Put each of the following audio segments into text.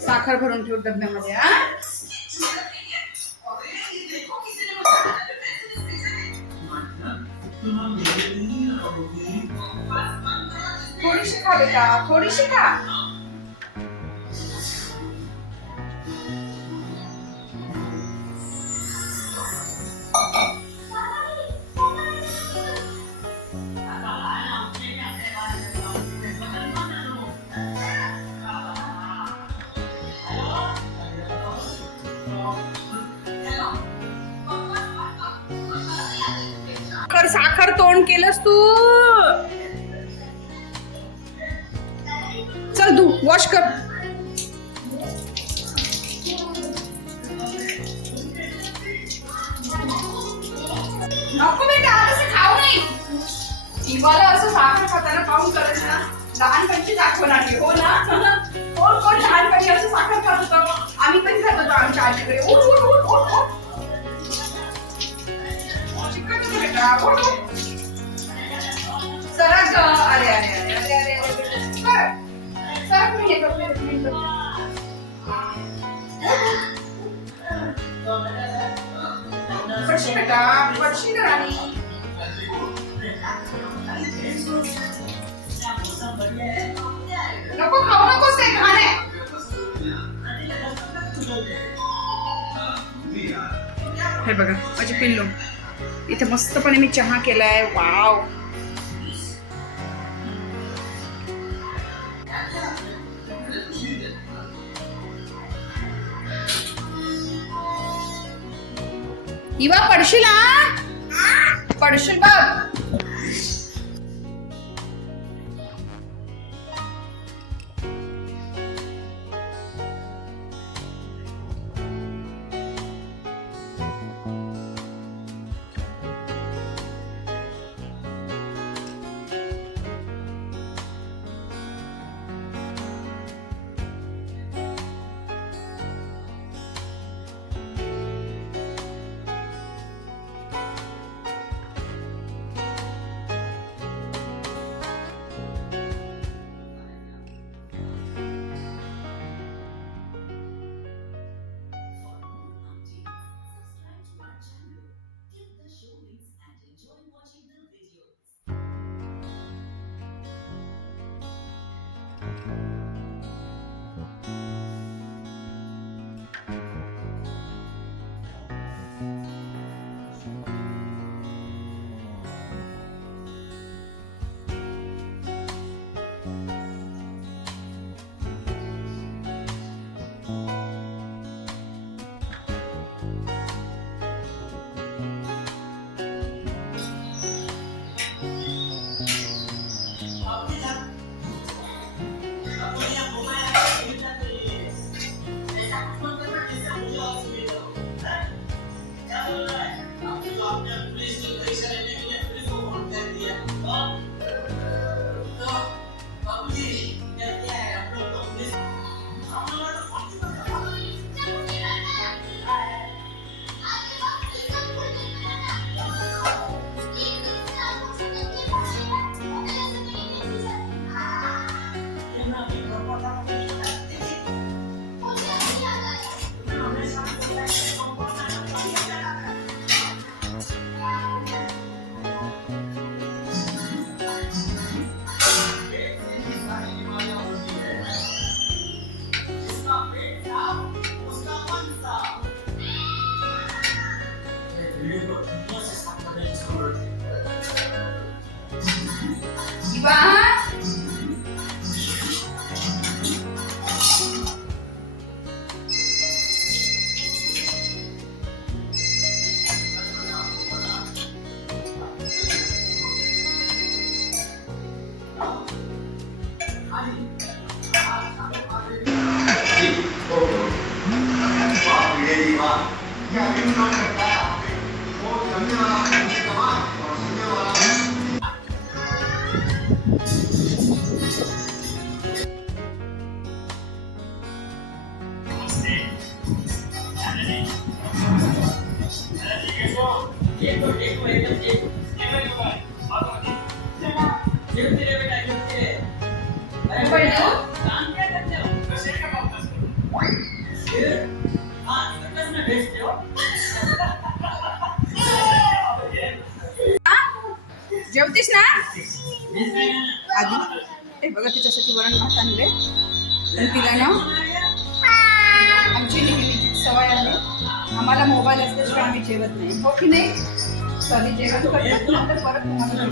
साखर भरून ठेव डब्यामध्ये. थोडीशी खा बेटा, थोडीशी खा. साखर तोंड केलंस तू. चल तू वॉश कर. नको बेटा, असं खाऊ नाही. इवाला असं साखर खाताना पाहून करायचं ना, लहानपणची आठवण आली. हो ना, कोण लहानपणी असं साखर खात होतं. आम्ही पण खात होतो आमच्या आजीकडे. उठ उठ उठ उठ उठ. बेटा उठ. सरक. अरे अरे अरे अरे अरे अरे सरक. मी हे करतो. पडशी बेटा, पडशी कर. आणि नको खाऊ नकोस ते खाणे. हे बघा माझी पिल्लू. इथे मस्तपणे मी चहा केलाय. वाव. इवा पडशील. पडशील बघ. इवा जेवतीस ना आधी हे बघा तिच्यासाठी वरण भात आणले पण तिला ना आमची नेहमीची सवय आहे आम्हाला मोबाईल असल्याशिवाय आम्ही जेवत नाही हो की नाही कधी जेवण करतात नंतर परत तुम्हाला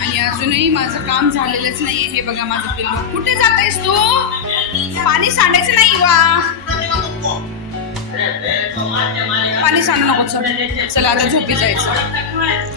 आणि अजूनही माझं काम झालेलंच नाहीये हे बघा माझं पिल्लू कुठे जातेस तू पाणी सांडायचं नाही वा पाणी सांडू नको चला आता झोपी जायचं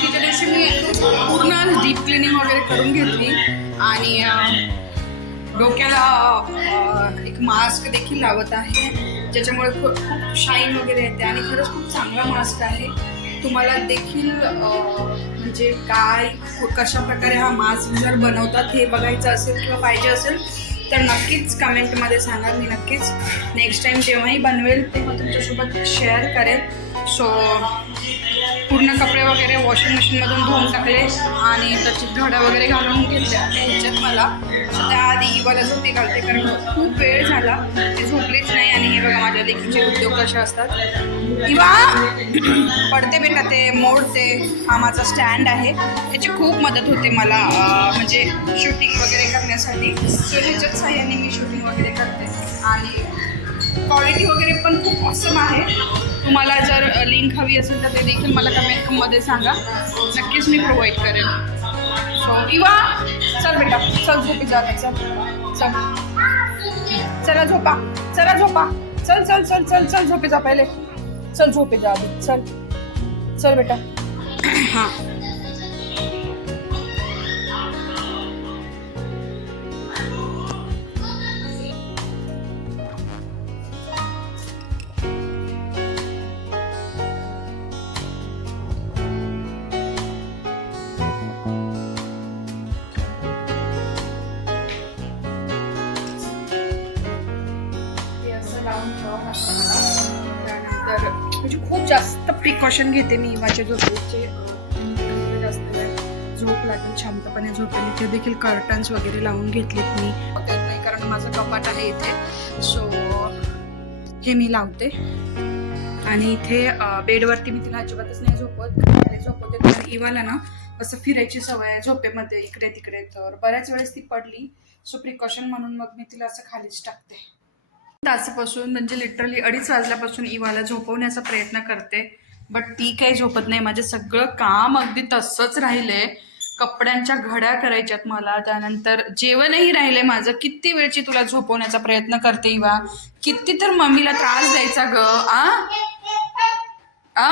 तिच्या दिवशी मी पूर्ण डीप क्लिनिंग वगैरे करून घेतली आणि डोक्याला एक मास्क देखील लावत आहे ज्याच्यामुळे खूप शाईन वगैरे येते आणि खरंच खूप चांगला मास्क आहे तुम्हाला देखील म्हणजे काय कशा प्रकारे हा मास्क जर बनवतात हे बघायचं असेल किंवा पाहिजे असेल तर नक्कीच कमेंटमध्ये सांगा मी नक्कीच नेक्स्ट टाइम जेव्हाही बनवेल तेव्हा तुमच्यासोबत शेअर करेल सो पूर्ण कपडे वगैरे वॉशिंग मशीनमधून धुवून टाकले आणि त्याची घडा वगैरे घालून घेतल्या ह्याच्यात मला त्याआधी इवाला झोपी घालते कारण खूप वेळ झाला ते झोपलेच नाही आणि हे बघा माझ्या लेकीचे उद्योग कसे असतात इवा पडते बेटा ते मोडते हा माझा स्टँड आहे याची खूप मदत होते मला म्हणजे शूटिंग वगैरे करण्यासाठी सो ह्याच्याच साह्याने मी शूटिंग वगैरे करते आणि क्वालिटी वगैरे पण खूप ऑसम आहे तुम्हाला जर लिंक हवी असेल तर ते देखील मला कमेंटमध्ये सांगा नक्कीच मी प्रोव्हाइड करेन सो इवा चल बेटा चल झोपी जा चल चल चला झोपा चल चल चल चल चल झोपी जा पहिले चल झोपी जा आधी चल चल बेटा हां त्यानंतर म्हणजे खूप जास्त प्रिकॉशन घेते मी इवाच्या झोपेचे जास्त वेळ झोप लागेल शांतपणे झोपेल इथे देखील कर्टन्स वगैरे लावून घेतलेत मी नाही कारण माझं कपाट आहे इथे सो हे मी लावते आणि इथे बेडवरती मी तिला अजिबातच नाही झोपवते कारण इवाला ना असं फिरायची सवय आहे झोपेमध्ये इकडे तिकडे तर बऱ्याच वेळेस ती पडली सो प्रिकॉशन म्हणून मग मी तिला असं खालीच टाकते तासापासून म्हणजे लिटरली 2:30 वाजल्यापासून इवाला झोपवण्याचा प्रयत्न करते बट ती काही झोपत नाही माझं सगळं काम अगदी तसंच राहिलंय कपड्यांच्या घड्या करायच्यात मला त्यानंतर जेवणही राहिलंय माझं किती वेळची तुला झोपवण्याचा प्रयत्न करते इवा किती तर मम्मीला त्रास द्यायचा ग आ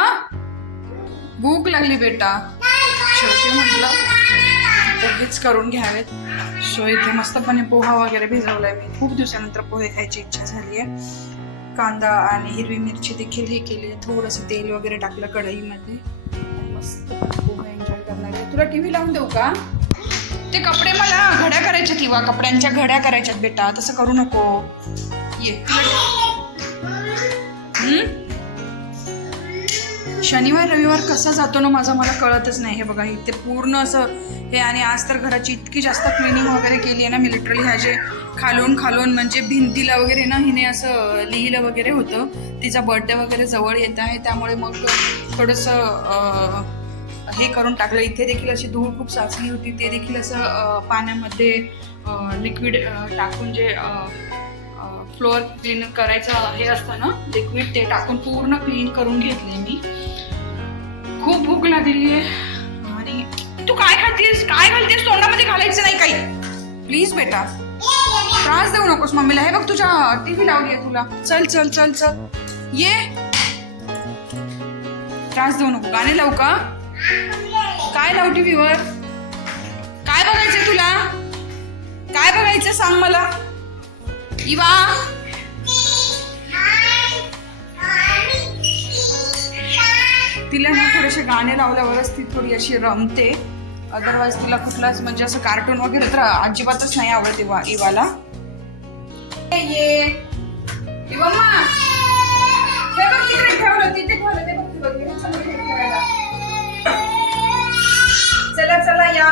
भूक लागली बेटा शेवटी म्हटलं लगेच करून घ्यावेत सो इथे मस्तपणे पोहा वगैरे भिजवलाय मी खूप दिवसानंतर पोहे खायची इच्छा झाली आहे कांदा आणि हिरवी मिरची देखील हे केली थोडंसं तेल वगैरे टाकलं कढईमध्ये मस्त पोहे एन्जॉय करणार आहे तुला टीव्ही लावून देऊ का ते कपडे मला घड्या करायच्या किंवा कपड्यांच्या घड्या करायच्यात बेटा तसं करू नको ये शनिवार रविवार कसा जातो ना माझा मला कळतच नाही हे बघा इथे पूर्ण असं हे आणि आज तर घराची इतकी जास्त क्लिनिंग वगैरे केली आहे ना मी लिटरली ह्याचे खालून म्हणजे भिंतीला वगैरे ना हिने असं लिहिलं वगैरे होतं तिचा बर्थडे वगैरे जवळ येत आहे त्यामुळे मग थोडंसं हे करून टाकलं इथे देखील अशी धूळ खूप साचली होती ते देखील असं पाण्यामध्ये लिक्विड टाकून जे फ्लोअर क्लीन करायचं हे असतं ना लिक्विड, ते टाकून पूर्ण क्लीन करून घेतले मी. खूप भूक लागली आहे. आणि तू काय खातेस, काय घालतेस तोंडामध्ये, घालायचं नाही काही प्लीज बेटा, त्रास देऊ नकोस मम्मीला. हे बघ तुझ्या टीव्ही लावली आहे तुला. चल चल चल चल ये, त्रास देऊ नको. गाणे लावू का? काय लावू टीव्हीवर? काय बघायचंय तुला? काय बघायचं सांग मला. इवा तिला ना थोडेसे गाणे लावल्यावरच ती थोडी अशी रमते. अदरवाईज तिला कुठलाच म्हणजे असं कार्टून वगैरे तर अजिबातच नाही आवडत इवाला. ये इवा हे बघ तिकडे ठेवलं, तिथे ठेवलं ते बघ, चला चला या.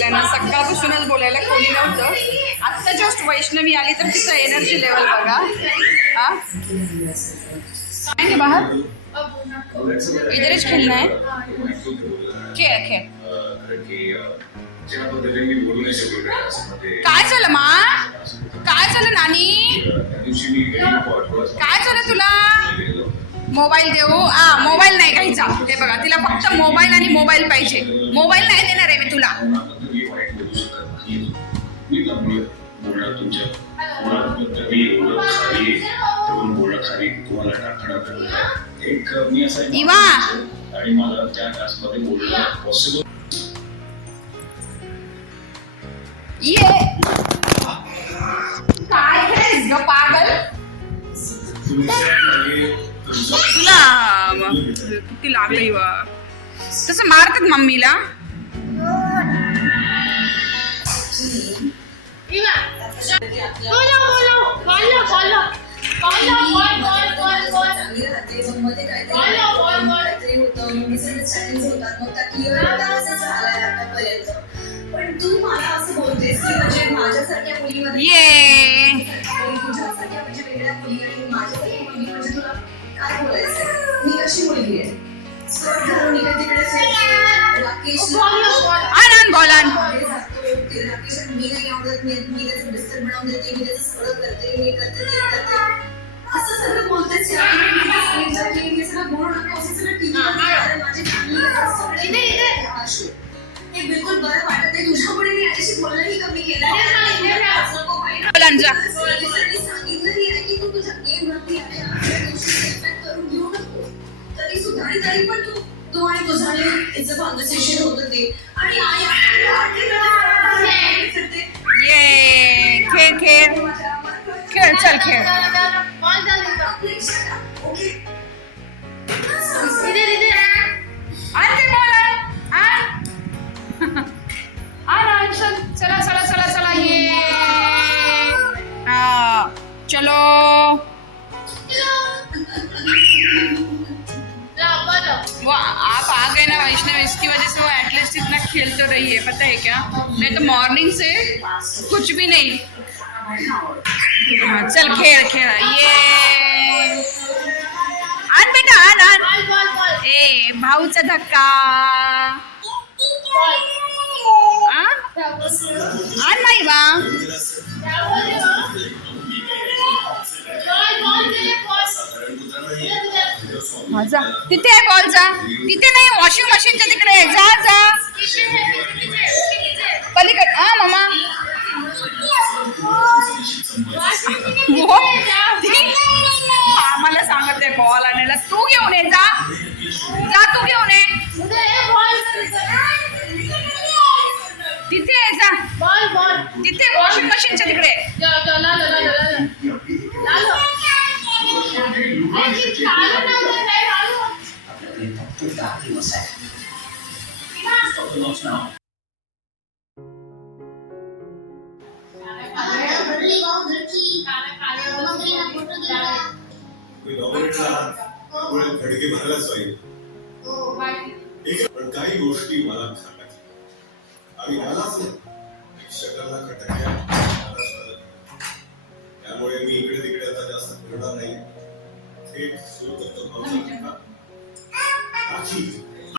तिला ना सकाळपासूनच बोलायला कोणी नव्हतं. आत्ता जस्ट वैष्णवी आली तर तिचा एनर्जी लेवल बघा. हा काय नाही बाहेर इधरच खेळणं आहे. खेळ खेळ. काय झालं मा? काय झालं नानी? काय झालं तुला? मोबाईल देऊ? मोबाईल नाही घ्यायचा. हे बघा तिला फक्त मोबाईल आणि मोबाईल पाहिजे. मोबाईल नाही देणार आहे मी तुला. इवा ये काय खेळेस ग पागल? तुला किती लागलं इवा? तसं मारतात मम्मीला. पण तू मला असं बोलतेस की म्हणजे माझ्यासारख्या मुलीमध्ये ये तुझ्यासारख्या म्हणजे वेगळ्या मुली आणि माझ्यासारखी मुलगी म्हणजे तुला काय बोलायचं? मी कशी मुलगी आहे? स्कर्ट घालून इकडे तिकडे राकेशला आनंद बोलान राकेश मी नाही आवडत. मी त्याचं बिस्तर बनवून देते, मी त्याचं सगळं करते, हे करते ते करते असं सगळं बोलतेस. मी सगळं बोलू नको असं सगळं टीव्ही माझी फॅमिली सगळे हे बिलकुल बरं वाटत नाही. तुझ्यापुढे मी याच्याशी बोलणंही कमी केलं. सांगितलंही आहे की तू तुझ्या गेम वरती करून घेऊ नको. तरी सुद्धा तरी पण तू आणि तुझा याचं कॉन्व्हर्सेशन होतं ते आणि ये खेळ खेळ खेळ चल खेळ. चला चला चला चला ये चलो. वो आप आ गए ना वैष्णव, इसकी वजह से वो एटलीस्ट इतना खेल तो रही है, पता है क्या? नहीं तो मॉर्निंग से कुछ भी नहीं. चल खेळ खेळ ये आण बेटा आण. ए भाऊचा धक्का आण नाही वा. जा तिथे आहे बॉल. जा तिथे नाही, वॉशिंग मशीनच्या तिकडे आहे. जा जा पलीकडे. मामा आम्हाला सांगत आहे बॉल आणायला. तू घेऊन ये. जा जा तू घेऊन ये. तिथे आहे. जा तिथे वॉशिंग मशीनच्या तिकडे. धडके भरायलाच पाहिजे. पण काही गोष्टी मला खातात. आम्ही आलाच शकलला खटकल्या. त्यामुळे मी इकडे तिकडे आता जास्त फिरणार नाही. थेट सुरू करतो.